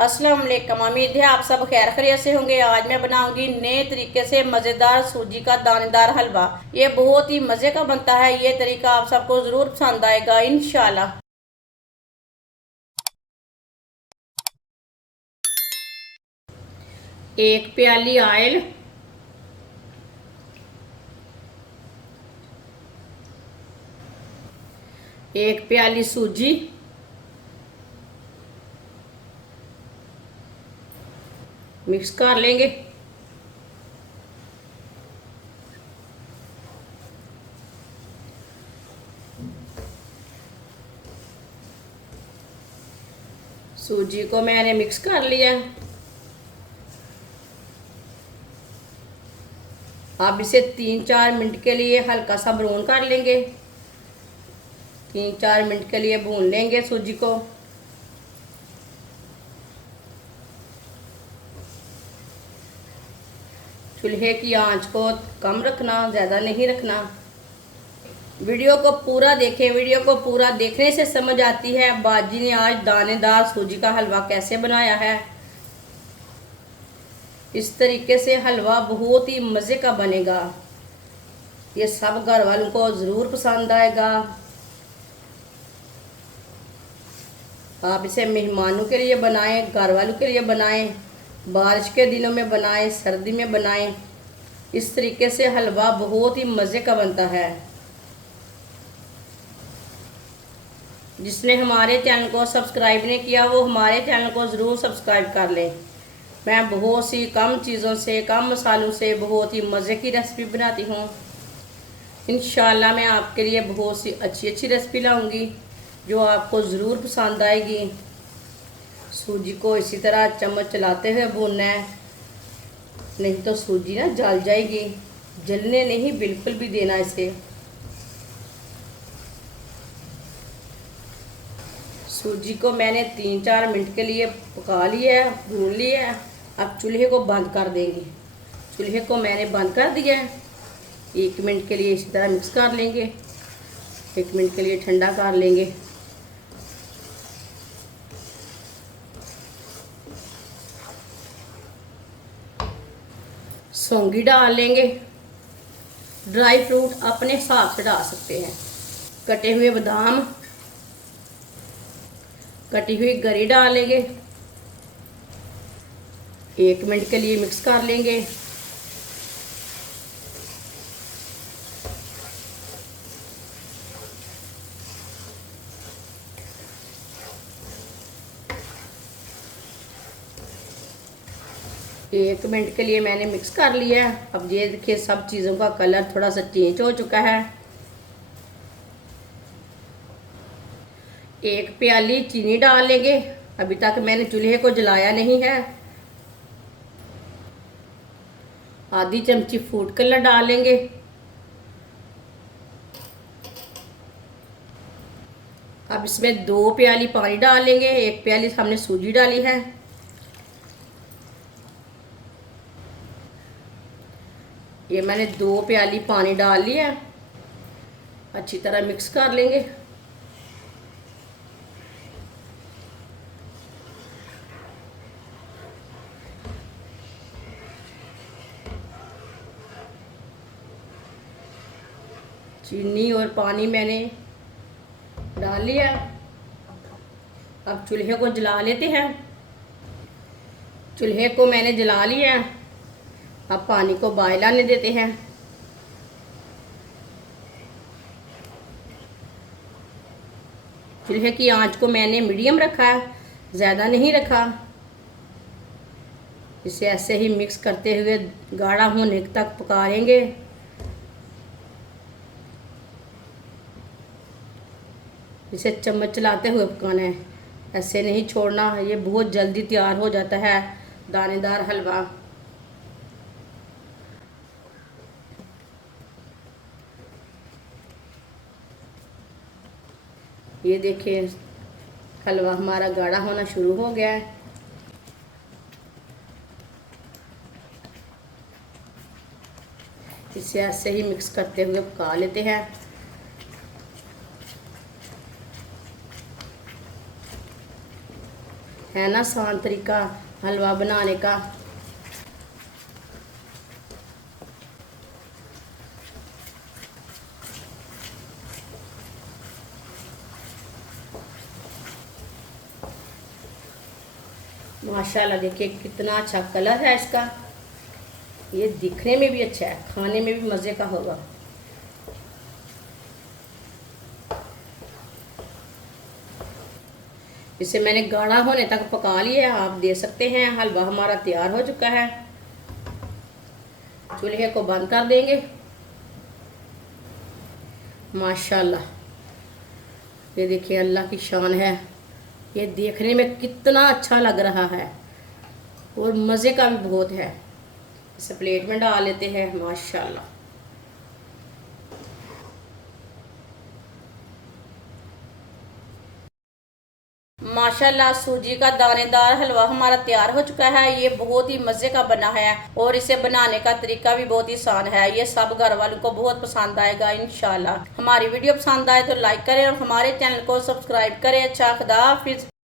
अस्सलाम वालेकुम। उम्मीद है आप सब खैर खैरियत से होंगे। आज मैं बनाऊंगी नए तरीके से मज़ेदार सूजी का दानेदार हलवा। ये बहुत ही मज़े का बनता है। ये तरीका आप सबको ज़रूर पसंद आएगा इंशाल्लाह। एक प्याली ऑयल, एक प्याली सूजी, मिक्स कर लेंगे। सूजी को मैंने मिक्स कर लिया। अब इसे 3-4 मिनट के लिए हल्का सा ब्राउन कर लेंगे। 3-4 मिनट के लिए भून लेंगे सूजी को। चूल्हे की आंच को कम रखना, ज़्यादा नहीं रखना। वीडियो को पूरा देखें। वीडियो को पूरा देखने से समझ आती है बाजी ने आज दानेदार सूजी का हलवा कैसे बनाया है। इस तरीके से हलवा बहुत ही मज़े का बनेगा। ये सब घर वालों को ज़रूर पसंद आएगा। आप इसे मेहमानों के लिए बनाएं, घर वालों के लिए बनाएं, बारिश के दिनों में बनाएं, सर्दी में बनाएं। इस तरीके से हलवा बहुत ही मज़े का बनता है। जिसने हमारे चैनल को सब्सक्राइब नहीं किया वो हमारे चैनल को ज़रूर सब्सक्राइब कर लें। मैं बहुत सी कम चीज़ों से, कम मसालों से बहुत ही मज़े की रेसिपी बनाती हूँ। इंशाल्लाह मैं आपके लिए बहुत सी अच्छी रेसिपी लाऊंगी जो आपको ज़रूर पसंद आएगी। सूजी को इसी तरह चम्मच चलाते हुए भूनना है, नहीं तो सूजी ना जल जाएगी। जलने नहीं बिल्कुल भी देना इसे। सूजी को मैंने 3-4 मिनट के लिए पका लिया है, भून लिया है। अब चूल्हे को बंद कर देंगे। चूल्हे को मैंने बंद कर दिया है। 1 मिनट के लिए इसी तरह मिक्स कर लेंगे। 1 मिनट के लिए ठंडा कर लेंगे। सौंगी डाल लेंगे। ड्राई फ्रूट अपने हिसाब से डाल सकते हैं। कटे हुए बादाम, कटी हुई गरी डाल लेंगे। 1 मिनट के लिए मिक्स कर लेंगे। एक मिनट के लिए मैंने मिक्स कर लिया है। अब ये देखिए सब चीज़ों का कलर थोड़ा सा चेंज हो चुका है। 1 प्याली चीनी डाल लेंगे। अभी तक मैंने चूल्हे को जलाया नहीं है। आधी चमची फूड कलर डाल लेंगे। अब इसमें 2 प्याली पानी डाल लेंगे। 1 प्याली हमने सूजी डाली है। ये मैंने 2 प्याली पानी डाल लिया। अच्छी तरह मिक्स कर लेंगे। चीनी और पानी मैंने डाल लिया। अब चूल्हे को जला लेते हैं। चूल्हे को मैंने जला लिया। अब पानी को बॉयल आने देते हैं। चूल्हे की आंच को मैंने मीडियम रखा है, ज़्यादा नहीं रखा। इसे ऐसे ही मिक्स करते हुए गाढ़ा होने तक पकाएंगे। इसे चम्मच चलाते हुए पकाना है, ऐसे नहीं छोड़ना। ये बहुत जल्दी तैयार हो जाता है दानेदार हलवा। ये देखिए हलवा हमारा गाढ़ा होना शुरू हो गया है। इसे ऐसे ही मिक्स करते हुए पका लेते हैं। है ना आसान तरीका हलवा बनाने का। माशाल्लाह देखिए कितना अच्छा कलर है इसका। ये दिखने में भी अच्छा है, खाने में भी मज़े का होगा। इसे मैंने गाढ़ा होने तक पका लिया है, आप देख सकते हैं। हलवा हमारा तैयार हो चुका है। चूल्हे को बंद कर देंगे। माशाल्लाह ये देखिए अल्लाह की शान है। ये देखने में कितना अच्छा लग रहा है और मज़े का भी बहुत है। इसे प्लेट में डाल लेते हैं। माशाल्लाह माशाल्लाह सूजी का दानेदार हलवा हमारा तैयार हो चुका है। ये बहुत ही मज़े का बना है और इसे बनाने का तरीका भी बहुत ही आसान है। ये सब घर वालों को बहुत पसंद आएगा इंशाल्लाह। हमारी वीडियो पसंद आए तो लाइक करें और हमारे चैनल को सब्सक्राइब करें। अच्छा, खुदा हाफिज़।